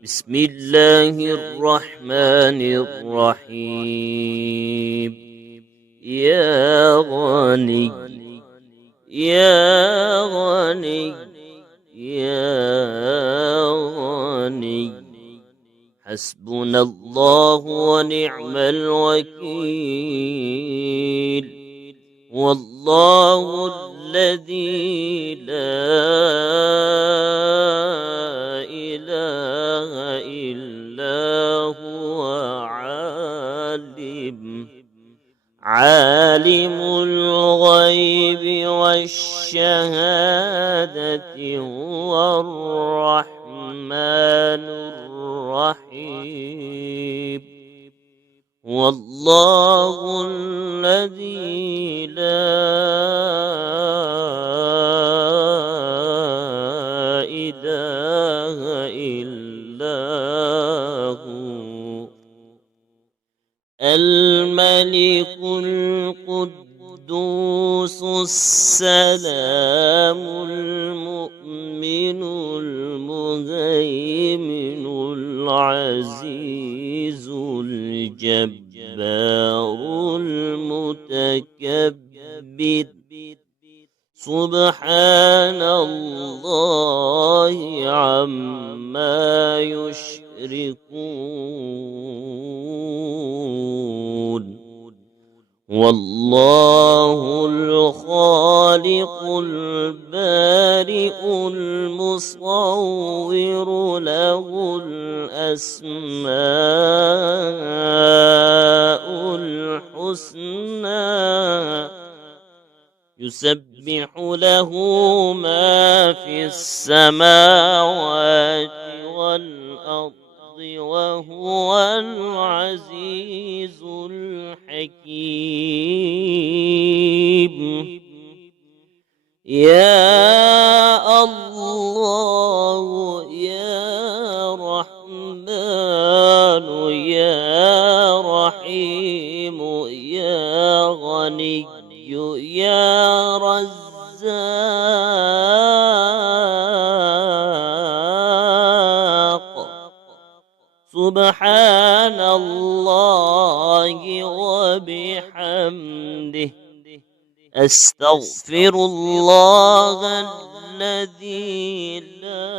بسم الله الرحمن الرحيم. يا غني يا غني يا غني حسبنا الله ونعم الوكيل. والله الذي لا إله إلا هو عالم الغيب والشهادة هو الرحمن الرحيم. والله الذي لا إله إلا هو الملك القدوس السلام المؤمن المهيمن العزيز الجبار المتكبر. سبحان الله عما يشركون. والله الخالق البارئ المصور له الأسماء الحسنى يسبح له ما في السماوات والأرض وهو العزيز الحكيم. يا الله يا رحمن يا رحيم يا غني يا رزاق. سبحان الله وبحمده. أستغفر الله الذي لا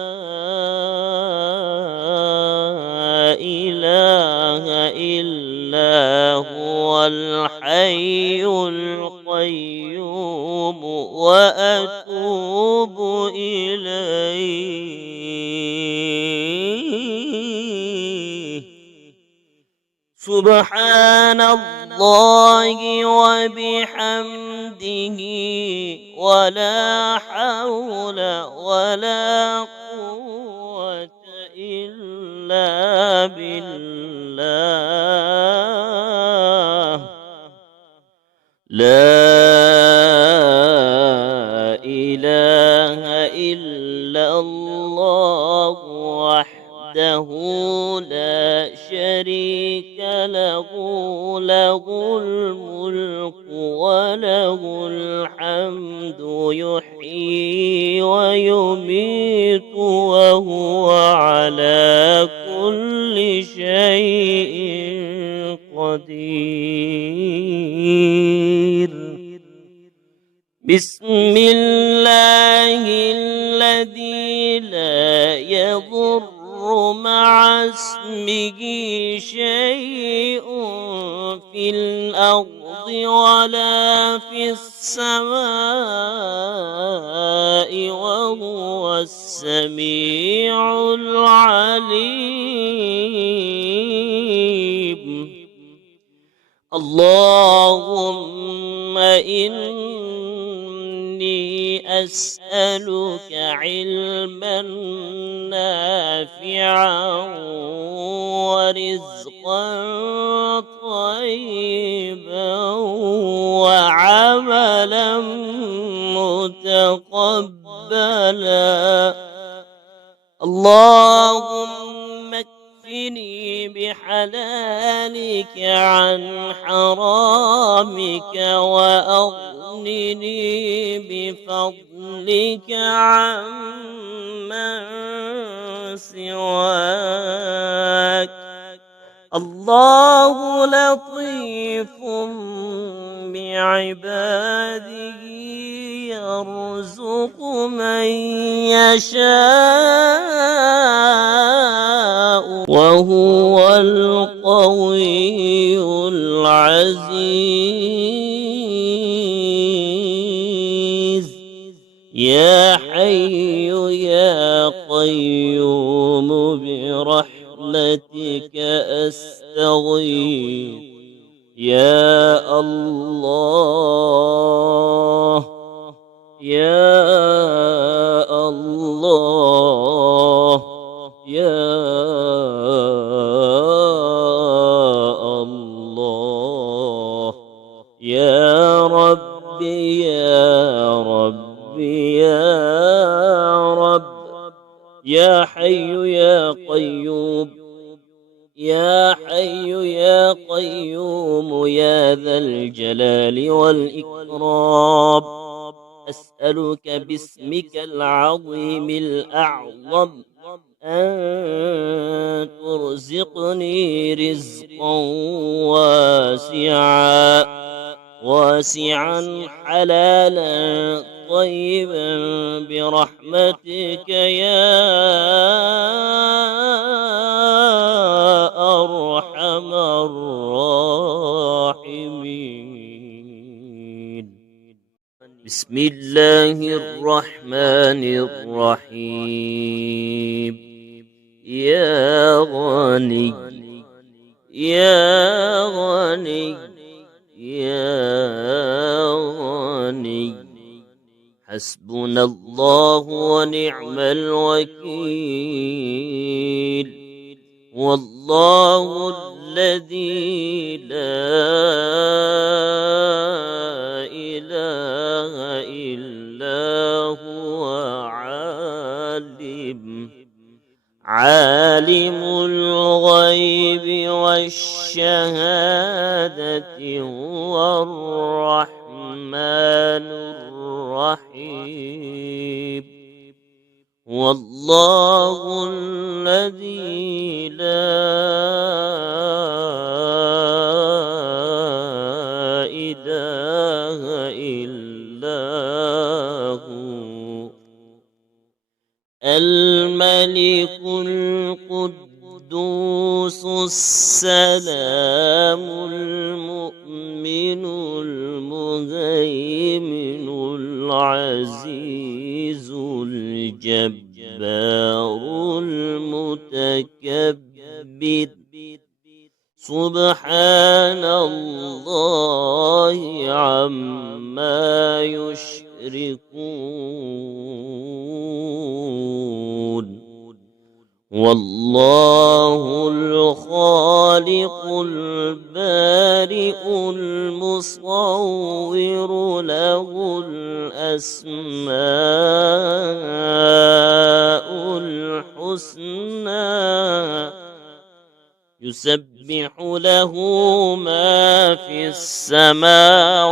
إله إلا هو الحي القيوم وأتوب إليه. سبحان الله وبحمده ولا حول ولا قوة إلا بالله. لا إله إلا الله وحده لا شريك له. له الملك وله الحمد يحيي ويميت وهو على كل شيء قدير. بسم الله الذي لا يضر مع اسمه شيء في الأرض ولا في السماء وهو السميع العليم. اللهم إني أسألك علما نافعا ورزقا طيبا وعملا متقبلا. اللهم اكفني بحلالك عن حرامك وأغنني بفضلك عمن سواك. الله لطيف بعباده يرزق من يشاء وهو القوي العزيز. يا حي يا قيوم برحمتك أستغيث. يا الله يا الله يا الله يا ربي يا ربي يا رب. يا حي يا قيوم يا حي يا قيوم يا ذا الجلال والإكرام، أسألك باسمك العظيم الأعظم أن ترزقني رزقا واسعا حلالا طيبا برحمتك يا أرحم الراحمين. بسم الله الرحمن الرحيم. يا غني يا غني يا غني حسبنا الله ونعم الوكيل. والله الذي لا إله إلا هو عالم الغيب والشهادة هو الرحمن الرحيم. والله الذي لا إله إلا هو الملك القدوس السلام المؤمن المهيمن العزيز الجبار المتكبر. سبحان الله عما يشركون. والله الخالق البارئ المصور له الأسماء الحسنى يسبح له ما في السماوات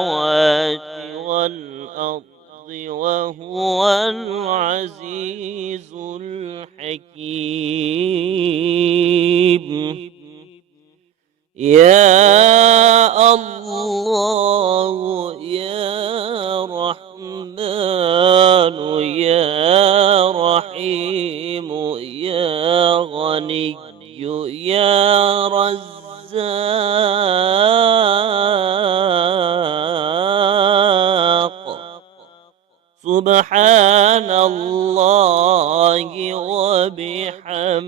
والأرض وهو العزيز الحكيم. يا الله يا رحمن يا رحيم يا غني يا رزاق. سبحان الله وبحمده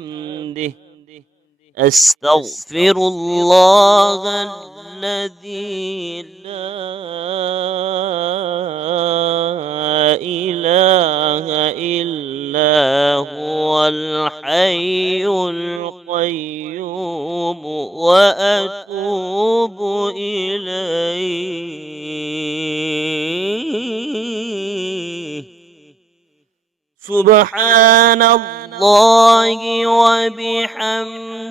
أستغفر الله الذي لا إله إلا هو الحي القيوم وأتوب إليه. سبحان الله وبحمده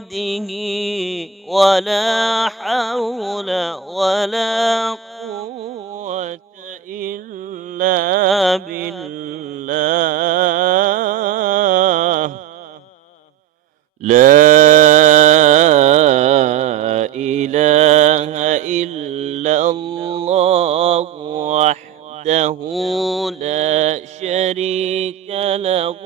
ولا حول ولا قوة إلا بالله. لا لا شريك له،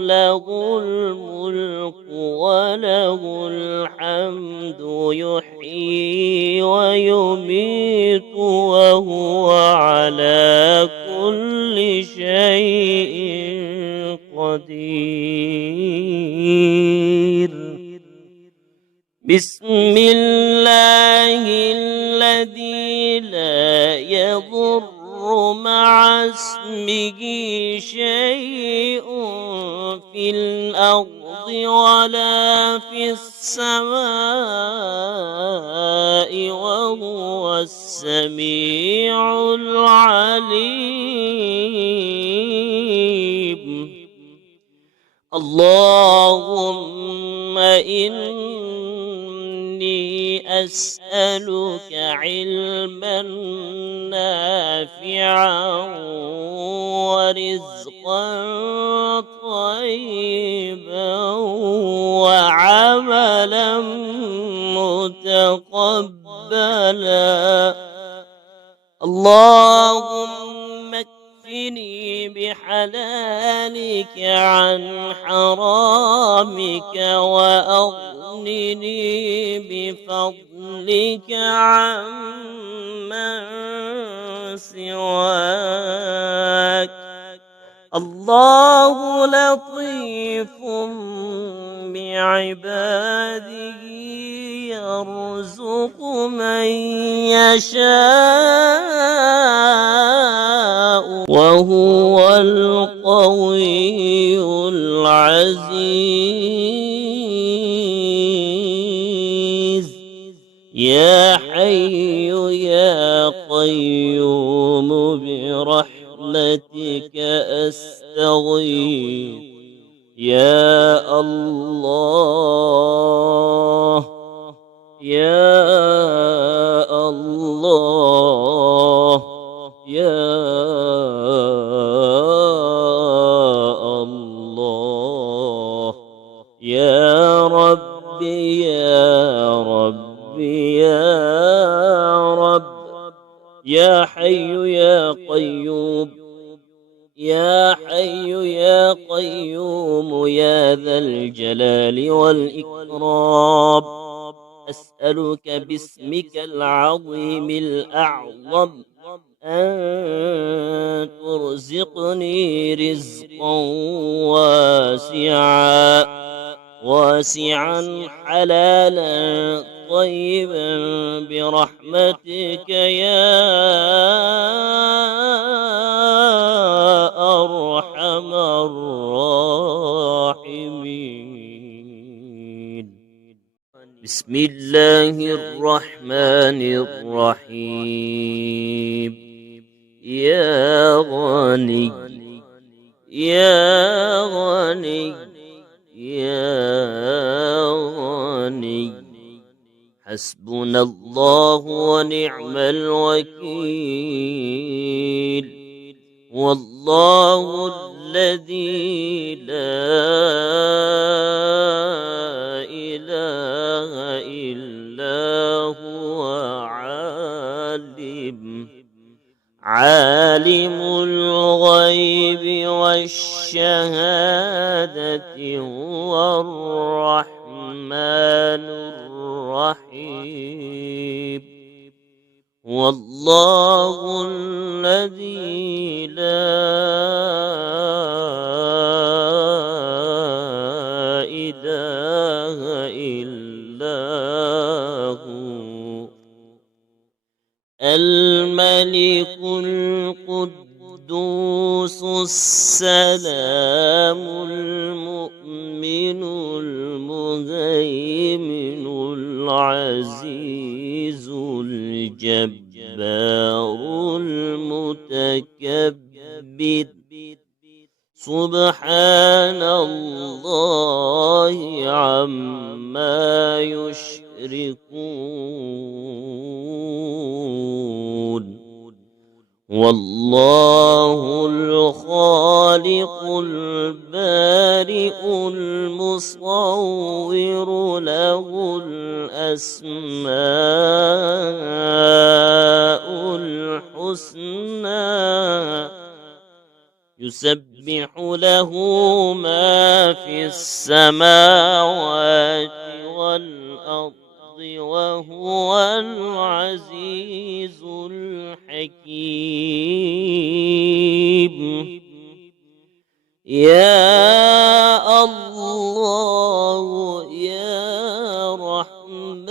له الملك وله الحمد يحيي ويميت وهو على كل شيء قدير. بسم الله الذي لا يضر مع اسمه شيء في الأرض ولا في السماء وهو السميع العليم. اللهم إني أسألك علما نافعا ورزقا طيبا وعملا متقبلا. اللهم اكفني بحلالك عن حرامك وأغنني بفضلك عمن سواك. الله لطيف بعباده يرزق من يشاء وهو القوي العزيز. يا حي يا قيوم برحمتك أستغيث. يا الله يا الله يا الله يا ربي يا ربي يا رب. يا حي يا قيوم يا حي يا قيوم يا ذا الجلال والإكرام. أسألك باسمك العظيم الأعظم أن ترزقني رزقا واسعا حلالا طيبا برحمتك يا أرحم الراحمين. بسم الله الرحمن الرحيم. يا غني يا غني يا غني حسبنا الله ونعم الوكيل. والله الذي لا إله إلا هو عالم الغيب والشهادة هو الرحمن الرحيم. والله الذي لا إله إلا هو الملك القدوس السلام المؤمن المهيمن العزيز الجبار المتكبر. سبحان الله عما يشركون. والله الخالق البارئ المصور له الأسماء الحسنى يسبح له ما في السماوات والأرض وهو العزيز الحكيم. يا الله يا رحمن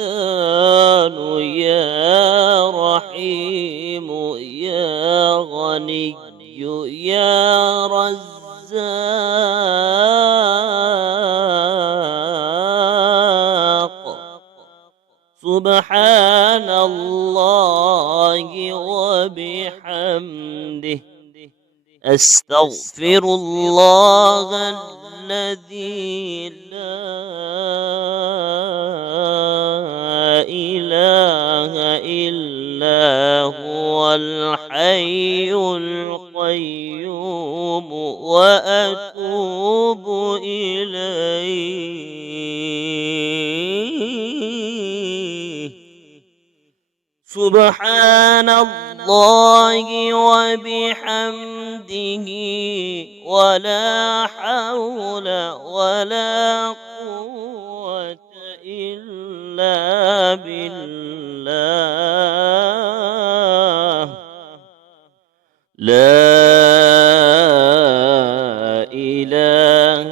يا رحيم يا غني يا رزاق. سبحان الله وبحمده أستغفر الله الذي لا إله إلا هو الحي القيوم وأتوب إليه. سبحان الله وبحمده ولا حول ولا قوة إلا بالله. لا إله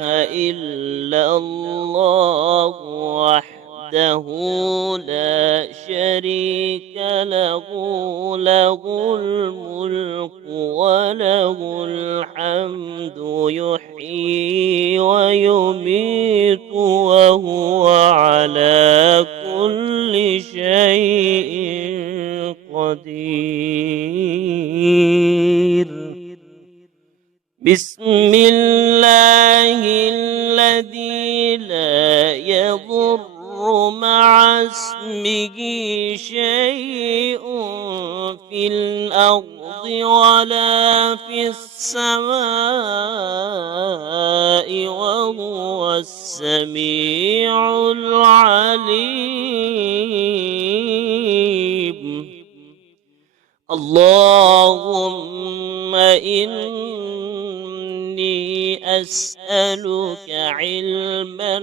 إلا الله وحده لا شريك له، له الملك وله الحمد يحيي ويميت وهو على كل شيء قدير. بسم الله الذي لا يضر مع اسمه شيء في الأرض ولا في السماء وهو السميع العليم. اللهم إني أسألك علما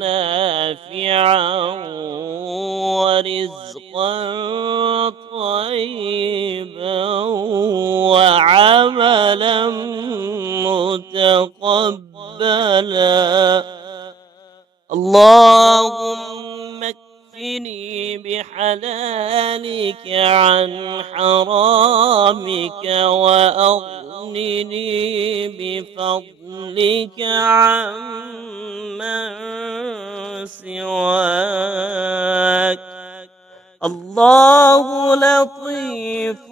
نافعا ورزقا طيبا وعملا متقبلا. اللهم اكفني بحلالك عن حرامك وأغنني بفضلك عمن سواك. الله لطيف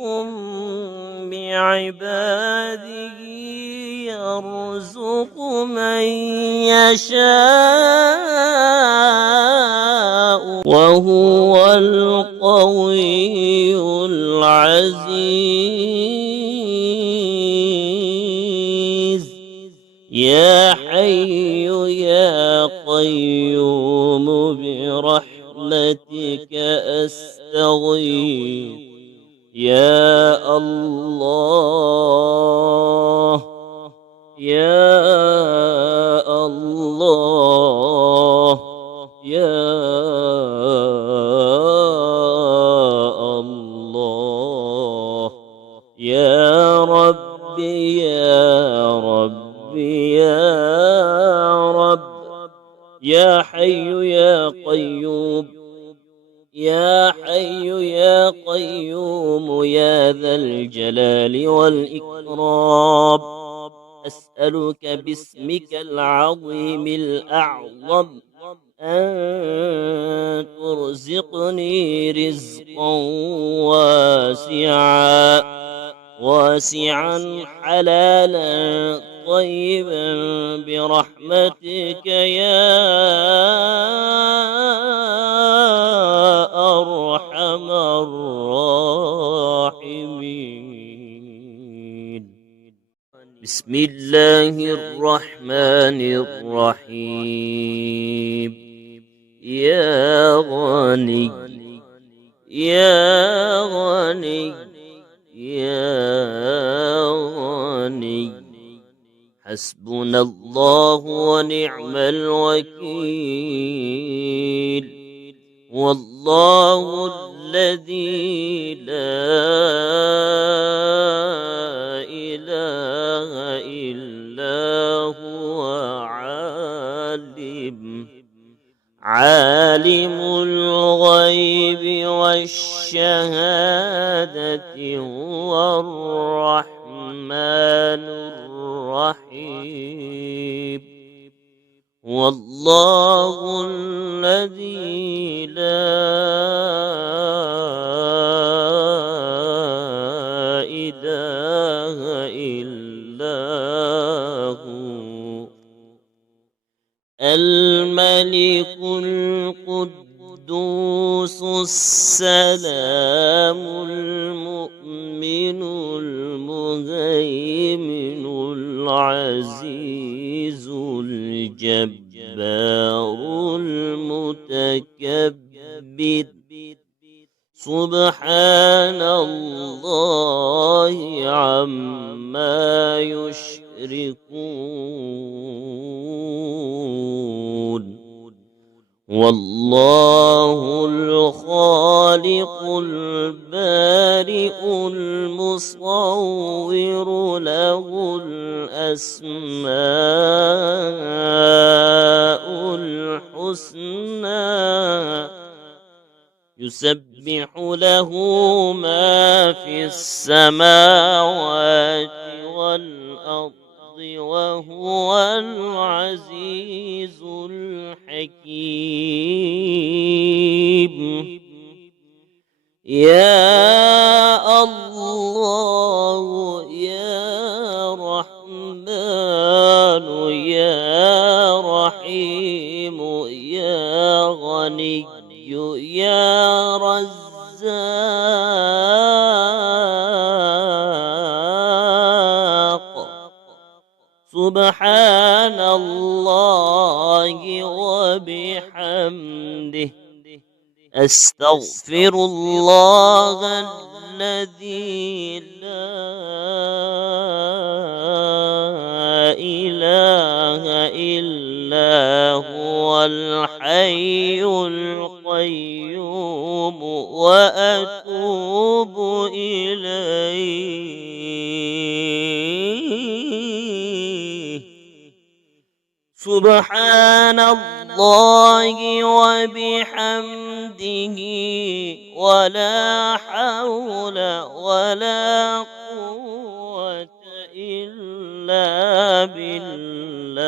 بعباده يرزق من يشاء وهو القوي العزيز. يا حي يا قيوم برحمتك أستغيث. يا الله يا الله يا الله يا ربي يا ربي يا رب. يا حي يا قيوم يا حي يا قيوم يا ذا الجلال والإكرام. أسألك باسمك العظيم الأعظم أن ترزقني رزقا واسعا حلالا طيبا برحمتك يا أرحم الراحمين. بسم الله الرحمن الرحيم. يا غني يا غني يا غني حسبنا الله ونعم الوكيل. والله الذي لا إله إلا هو عالم الغيب والشهادة هو الرحمن الرحيم. والله الذي لا إله إلا هو الملك القدوس السلام المؤمن المهيمن العزيز الجبار المتكبر سبحان الله عما يشركون. والله الخالق البارئ المصور له الأسماء الحسنى يسبح له ما في السماوات والأرض وهو العزيز الحكيم. يا الله يا رحمن يا رحيم يا غني يا رزاق سبحان الله وبحمده أستغفر الله الذي لا إله إلا هو الحي القيوم وأتوب إليه. سبحان الله وبحمده ولا حول ولا قوة إلا بالله.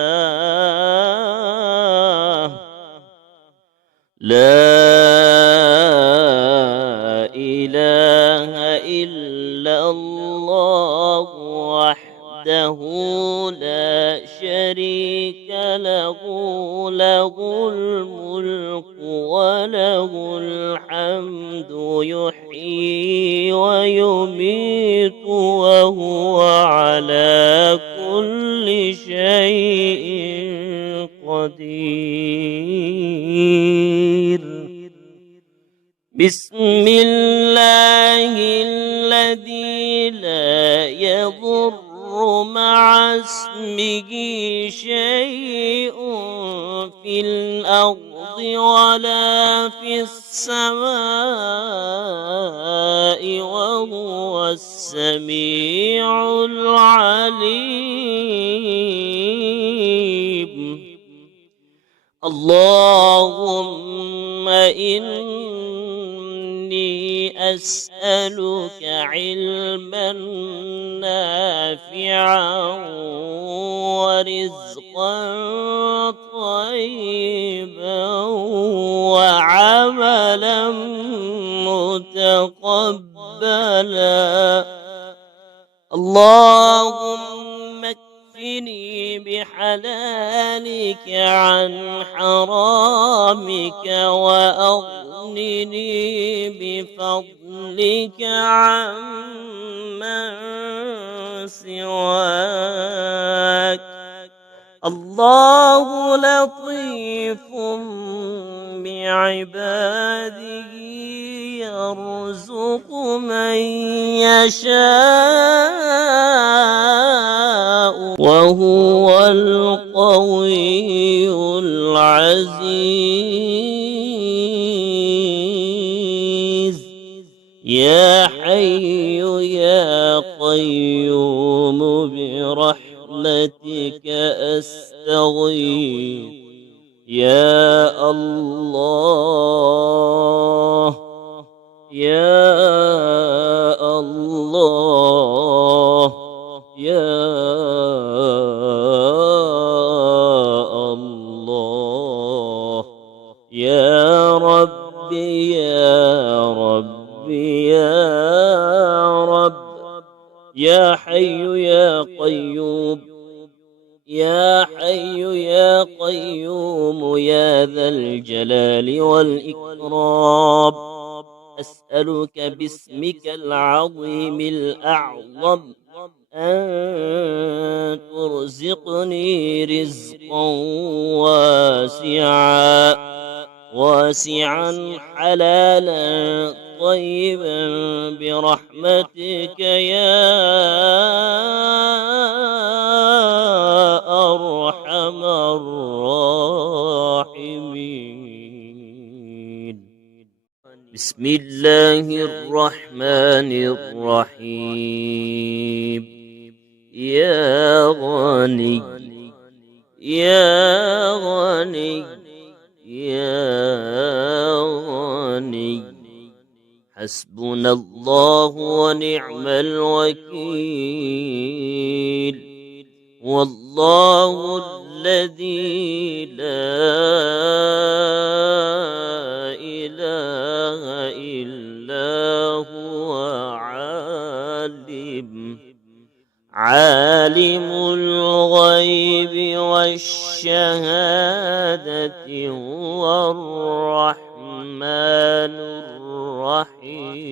لا إله إلا الله وحده لا شريك له له الملك وله الحمد يحيي ويميت وهو على كل شيء قدير. بسم الله الذي لا يضر مع اسمه شيء في الأرض ولا في السماء وهو السميع العليم. اللهم إني أسألك علما نافعا ورزقا طيبا وعملا متقبلا. اللهم اكفني بحلالك عن حرامك وأغنني بفضلك عمن سواك. الله لطيف بعباده يرزق من يشاء وهو القوي العزيز. يا حي يا قيوم برحمتك أستغيث. يا الله يا الله يا الله يا ربي يا ربي يا رب. يا حي يا قيوم يا حي يا قيوم يا ذا الجلال والإكرام، أسألك باسمك العظيم الأعظم أن ترزقني رزقا واسعا حلالا طيبا برحمتك يا أرحم الراحمين. بسم الله الرحمن الرحيم. يا غني يا غني يا غني حسبنا الله ونعم الوكيل. والله الذي لا إله إلا هو عالم الغيب والشهادة هو الرحمن الرحيم.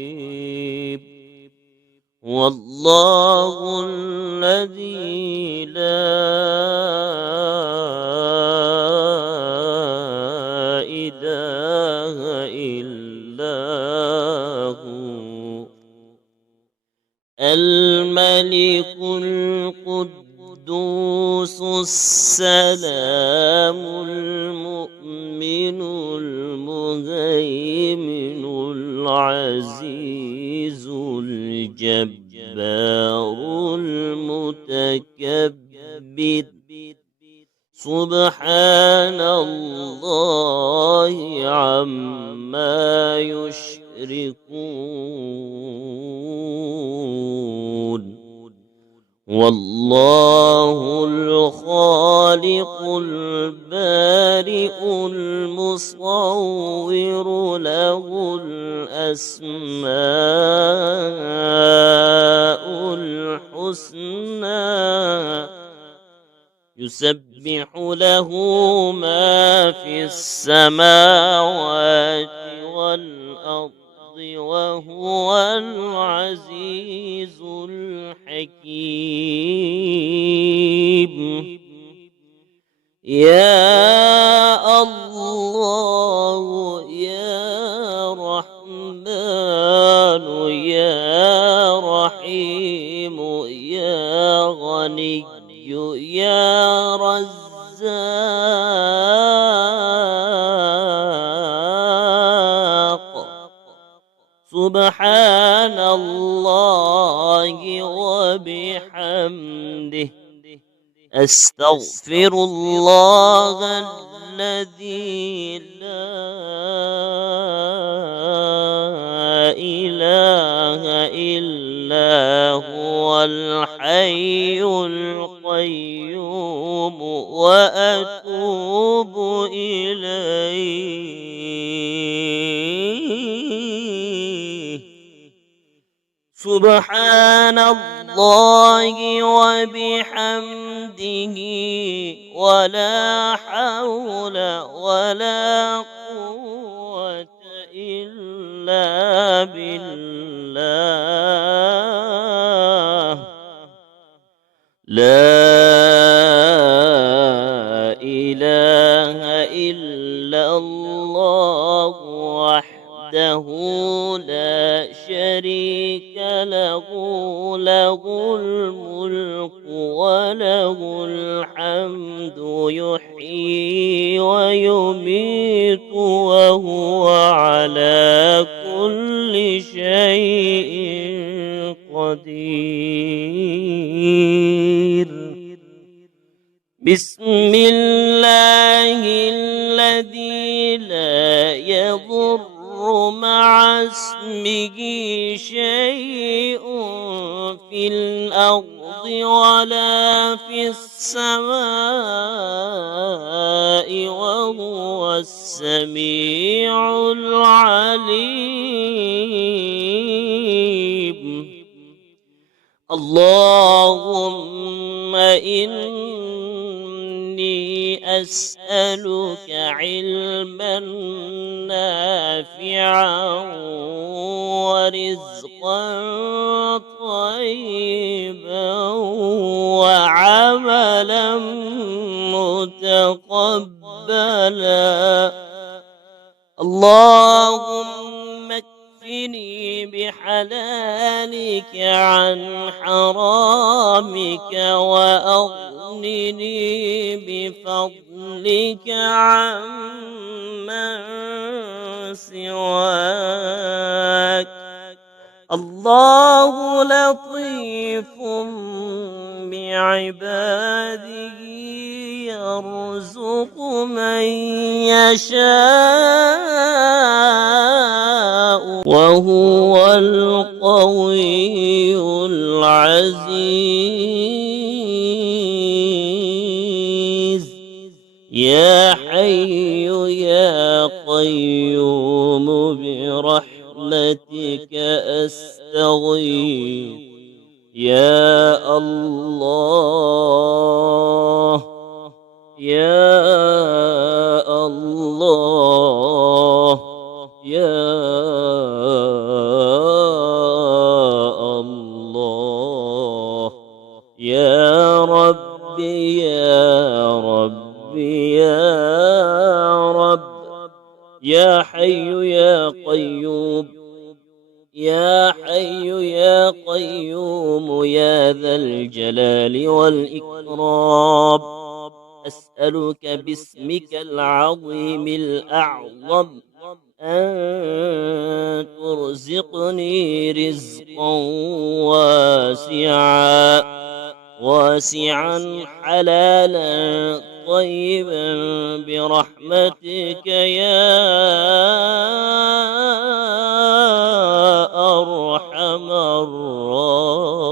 والله الذي لا إله إلا هو الملك القدوس السلام المؤمن المهيمن العزيز الجبار المتكبر. سبحان الله عما يشركون. والله الخالق البارئ المصور له الأسماء الحسنى يسبح له ما في السماوات والأرض وهو العزيز الحكيم. يا الله يا رحمن يا رحيم يا غني يا رزاق. سبحان الله وبحمده. أستغفر الله الذي لا إله إلا هو الحي القيوم وأتوب إليه. سبحان الله وبحمده ولا حول ولا قوة إلا بالله. لا إله إلا الله وحده وحده لا شريك له، له الملك وله الحمد يحيي ويميت وهو على كل شيء قدير. بسم الله الذي لا يضر مع اسمه شيء في الأرض ولا في السماء وهو السميع العليم. اللهم إني أسألك علما نافعا ورزقا طيبا وعملا متقبلا. اللهم اكفني بحلالك عن حرامك وأغنني بفضلك عمن سواك. الله لطيف بعباده يرزق من يشاء وهو القوي العزيز. يا حي يا قيوم برحمتك أستغيث. يا الله يا الله يا الله يا ربي يا ربي يا رب. يا حي يا قيوم يا حي يا قيوم يا ذا الجلال والإكرام. أسألك باسمك العظيم الأعظم أن ترزقني رزقا واسعا حلالا طيبا برحمتك يا أرحم الراحمين.